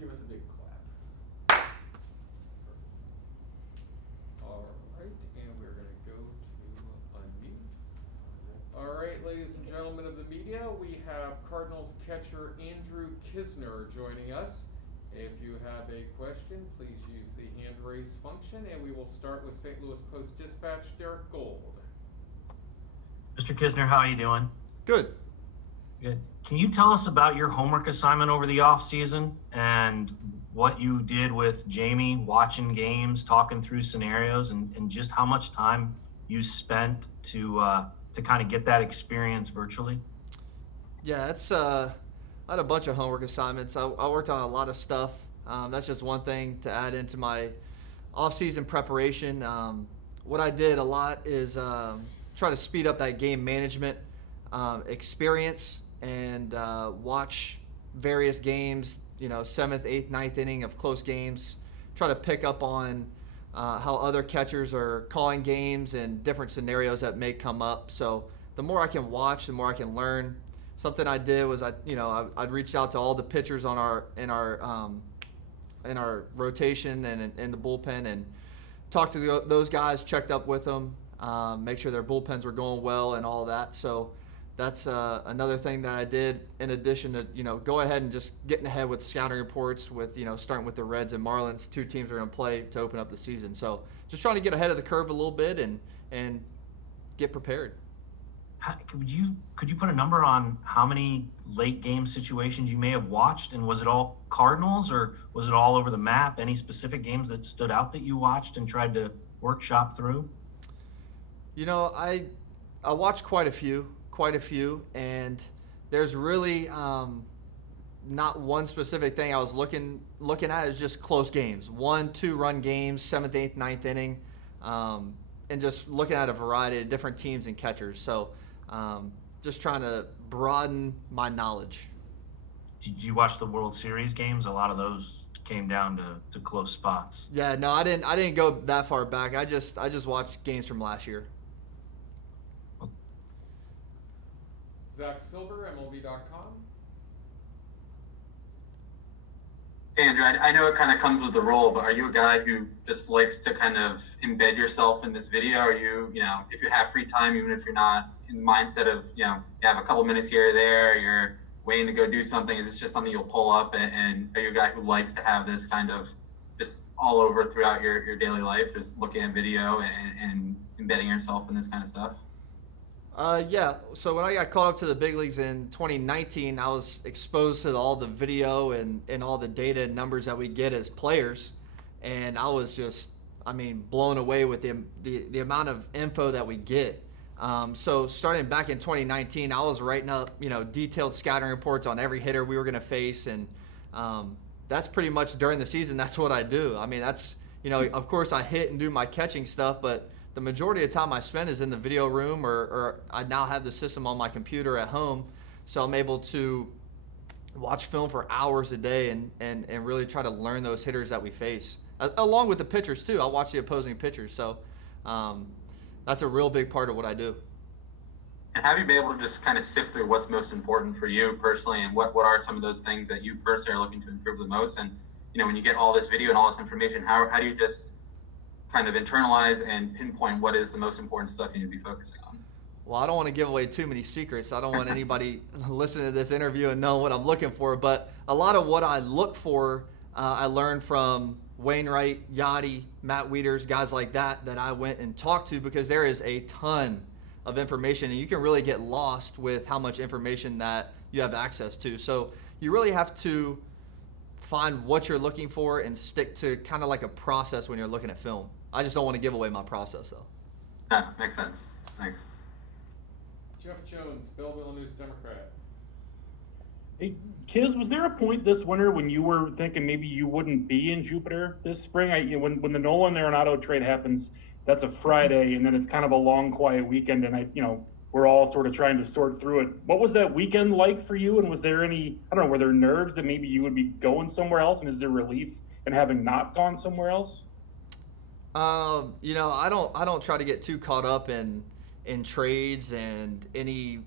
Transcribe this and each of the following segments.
give us a big clap. All right, and we're going to go to unmute. All right, ladies and gentlemen of the media, we have Cardinals catcher Andrew Knizner joining us. If you have a question, please use the hand raise function, and we will start with St. Louis Post-Dispatch, Derek Gold. Mr. Knizner, how are you doing? Good. Good. Can you tell us about your homework assignment over the offseason and what you did with Jamie, watching games, talking through scenarios, and just how much time you spent to kind of get that experience virtually? Yeah, I had a bunch of homework assignments. I worked on a lot of stuff. That's just one thing to add into my off-season preparation. What I did a lot is try to speed up that game management experience and watch various games, 7th, 8th, 9th inning of close games. Try to pick up on how other catchers are calling games and different scenarios that may come up. So the more I can watch, the more I can learn. Something I did was I'd reach out to all the pitchers in our rotation and in the bullpen and talk to those guys, checked up with them, make sure their bullpens were going well and all that. So that's another thing that I did in addition to go ahead and just getting ahead with scouting reports with starting with the Reds and Marlins, two teams are going to play to open up the season. So just trying to get ahead of the curve a little bit and get prepared. Could you put a number on how many late game situations you may have watched, and was it all Cardinals or was it all over the map? Any specific games that stood out that you watched and tried to workshop through? I watched quite a few, and there's really not one specific thing I was looking at. It's just close games, 1-2 run games, 7th, 8th, 9th inning, and just looking at a variety of different teams and catchers. So just trying to broaden my knowledge. Did you watch the World Series games? A lot of those came down to close spots. Yeah, no, I didn't go that far back. I just watched games from last year. Zach Silver, MLB.com. Hey, Andrew, I know it kind of comes with the role, but are you a guy who just likes to kind of embed yourself in this video? Are you, if you have free time, even if you're not in the mindset of, you have a couple minutes here or there, you're waiting to go do something, is this just something you'll pull up? And are you a guy who likes to have this kind of just all over throughout your daily life, just looking at video and embedding yourself in this kind of stuff? Yeah, so when I got called up to the big leagues in 2019, I was exposed to all the video and all the data and numbers that we get as players, and I was just, blown away with the amount of info that we get. So starting back in 2019, I was writing up, detailed scouting reports on every hitter we were going to face, and that's pretty much during the season. That's what I do. That's, of course I hit and do my catching stuff, but the majority of time I spend is in the video room, or I now have the system on my computer at home, so I'm able to watch film for hours a day and really try to learn those hitters that we face, along with the pitchers too. I watch the opposing pitchers, so that's a real big part of what I do. And have you been able to just kind of sift through what's most important for you personally, and what are some of those things that you personally are looking to improve the most? And when you get all this video and all this information, how do you just kind of internalize and pinpoint what is the most important stuff you need to be focusing on? Well, I don't want to give away too many secrets. I don't want anybody listening to this interview and know what I'm looking for, but a lot of what I look for, I learned from Wainwright, Yadier, Matt Wieters, guys like that I went and talked to, because there is a ton of information and you can really get lost with how much information that you have access to. So you really have to find what you're looking for and stick to kind of like a process when you're looking at film. I just don't want to give away my process, though. Yeah, makes sense. Thanks. Jeff Jones, Belleville News Democrat. Hey, Kiz, was there a point this winter when you were thinking maybe you wouldn't be in Jupiter this spring? When the Nolan Arenado trade happens, that's a Friday, and then it's kind of a long, quiet weekend, and we're all sort of trying to sort through it. What was that weekend like for you? And was there were there nerves that maybe you would be going somewhere else? And is there relief in having not gone somewhere else? I don't try to get too caught up in trades and any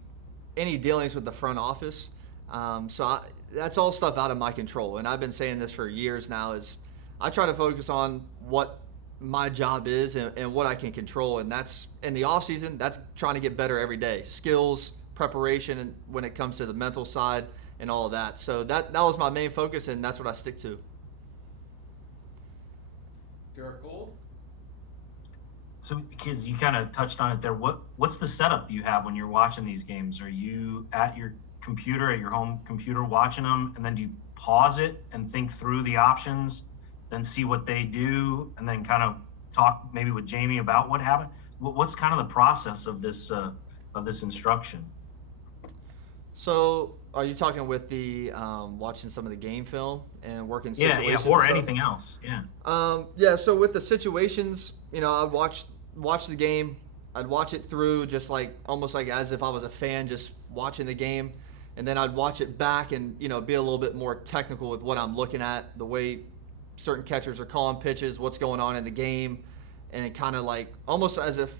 dealings with the front office. That's all stuff out of my control. And I've been saying this for years now is I try to focus on what my job is and what I can control. And that's in the off season, that's trying to get better every day. Skills, preparation, and when it comes to the mental side and all of that. So that was my main focus, and that's what I stick to. Derek Gold? So, kids, you kind of touched on it there. What's the setup you have when you're watching these games? Are you at your computer, at your home computer, watching them, and then do you pause it and think through the options, then see what they do, and then kind of talk maybe with Jamie about what happened? What's kind of the process of this instruction? So, are you talking with the watching some of the game film and working situations? Yeah, or anything else. Yeah. So with the situations, I'd watch the game. I'd watch it through just like almost like as if I was a fan just watching the game, and then I'd watch it back and be a little bit more technical with what I'm looking at, the way certain catchers are calling pitches, what's going on in the game, and it kind of like almost as if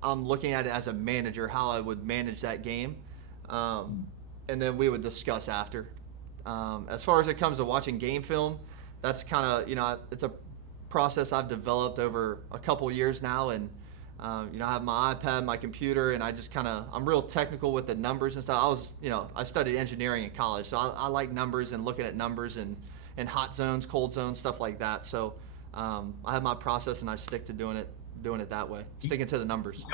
I'm looking at it as a manager, how I would manage that game. And then we would discuss after. As far as it comes to watching game film, that's kind of, it's a process I've developed over a couple years now. And, I have my iPad, my computer, and I just I'm real technical with the numbers and stuff. I studied engineering in college, so I like numbers and looking at numbers and hot zones, cold zones, stuff like that. So I have my process and I stick to doing it that way, sticking to the numbers.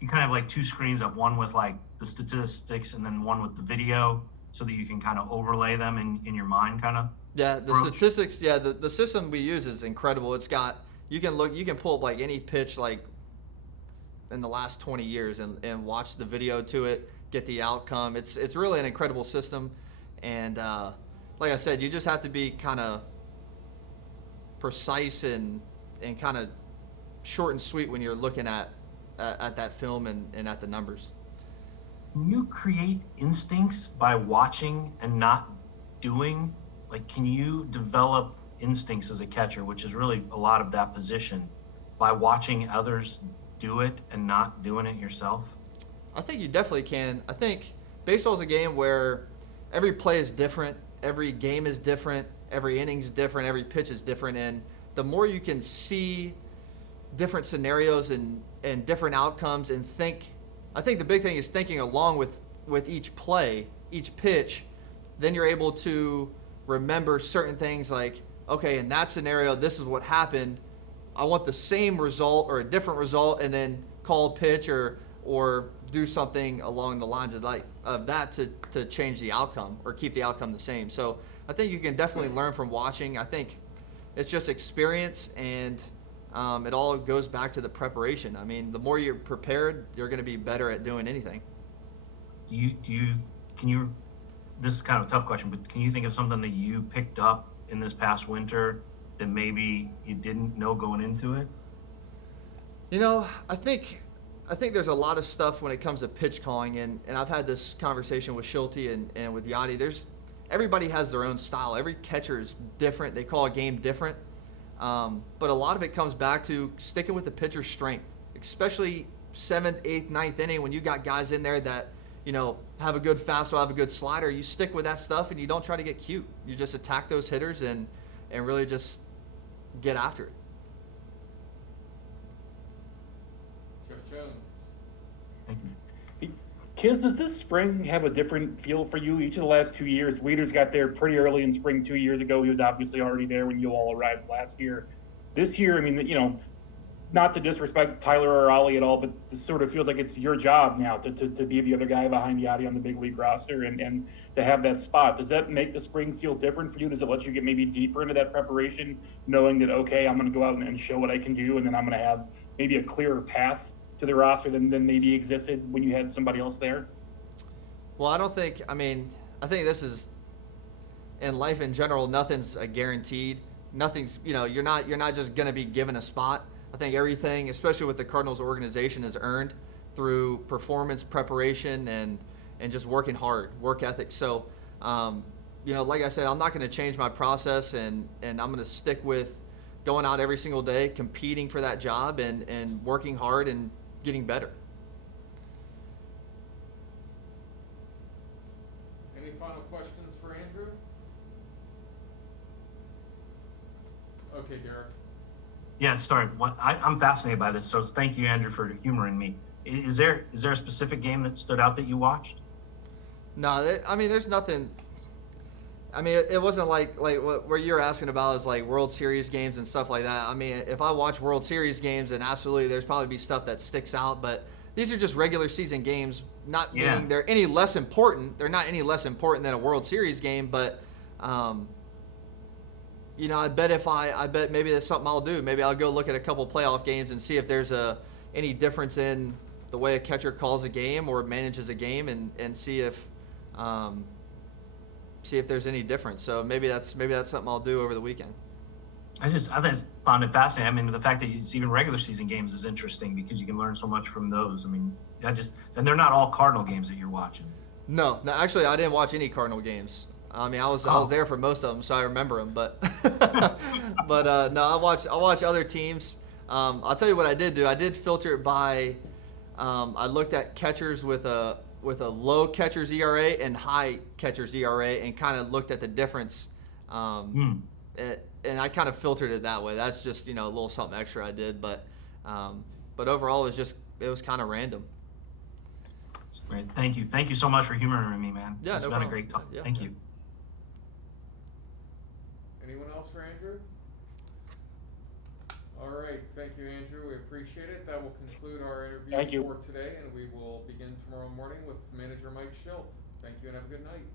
You kind of have like two screens up, one with like the statistics and then one with the video, so that you can kind of overlay them in your mind kind of. Yeah, the approach. statistics, the system we use is incredible. It's got, you can pull up like any pitch like in the last 20 years and watch the video to it, get the outcome. It's really an incredible system. And like I said, you just have to be kind of precise and kind of short and sweet when you're looking at that film and at the numbers. Can you create instincts by watching and not doing? Like, can you develop instincts as a catcher, which is really a lot of that position, by watching others do it and not doing it yourself? I think you definitely can. I think baseball's a game where every play is different, every game is different, every inning's different, every pitch is different, and the more you can see different scenarios and different outcomes and think, I think the big thing is thinking along with each play, each pitch, then you're able to remember certain things like, okay, in that scenario, this is what happened. I want the same result or a different result, and then call a pitch or do something along the lines of that to change the outcome or keep the outcome the same. So I think you can definitely learn from watching. I think it's just experience, and it all goes back to the preparation. I mean, the more you're prepared, you're going to be better at doing anything. This is kind of a tough question, but can you think of something that you picked up in this past winter that maybe you didn't know going into it? I think there's a lot of stuff when it comes to pitch calling, and I've had this conversation with Schulte and with Yadier. Everybody has their own style. Every catcher is different. They call a game different. But a lot of it comes back to sticking with the pitcher's strength, especially 7th, 8th, 9th inning when you got guys in there that, have a good fastball, have a good slider. You stick with that stuff and you don't try to get cute. You just attack those hitters and really just get after it. Jeff Jones. Thank you. Kiz, does this spring have a different feel for you? Each of the last 2 years, Wieters got there pretty early in spring 2 years ago. He was obviously already there when you all arrived last year. This year, I mean, not to disrespect Tyler or Ollie at all, but this sort of feels like it's your job now to be the other guy behind Yadier on the big league roster and to have that spot. Does that make the spring feel different for you? Does it let you get maybe deeper into that preparation, knowing that, okay, I'm going to go out and show what I can do, and then I'm going to have maybe a clearer path to the roster than maybe existed when you had somebody else there? Well, I think this is, in life in general, nothing's a guaranteed. Nothing's, you're not just going to be given a spot. I think everything, especially with the Cardinals organization, is earned through performance, preparation, and just working hard, work ethic. So, like I said, I'm not going to change my process, and I'm going to stick with going out every single day, competing for that job, and working hard and getting better. Anything final questions for Andrew? Okay, Derek. Yeah, sorry. I'm fascinated by this, so thank you, Andrew, for humoring me. Is there a specific game that stood out that you watched? No, I mean, there's nothing. I mean, it wasn't like what you're asking about is like World Series games and stuff like that. I mean, if I watch World Series games, then absolutely there's probably be stuff that sticks out. But these are just regular season games, not meaning they're any less important. They're not any less important than a World Series game. But, you know, I bet maybe that's something I'll do. Maybe I'll go look at a couple playoff games and see if there's any difference in the way a catcher calls a game or manages a game, and see if there's any difference. So maybe that's something I'll do over the weekend. I found it fascinating. I mean, the fact that it's even regular season games is interesting because you can learn so much from those. I mean, and they're not all Cardinal games that you're watching. No, actually, I didn't watch any Cardinal games. I mean, I was there for most of them, so I remember them. But no, I watch other teams. I'll tell you what I did do. I did filter it by. I looked at catchers with a low catcher's ERA and high catcher's ERA, and kind of looked at the difference. And I kind of filtered it that way. That's just, you know, a little something extra I did, but overall it was kind of random. Great. Thank you so much for humoring me, man. Yeah, It's no been problem. a great talk. Yeah, Thank yeah. you. Anyone else for Andrew? All right, thank you, Andrew. We appreciate it. That will conclude our interview Thank you. for today, and we will begin tomorrow morning with manager Mike Schilt. Thank you and have a good night.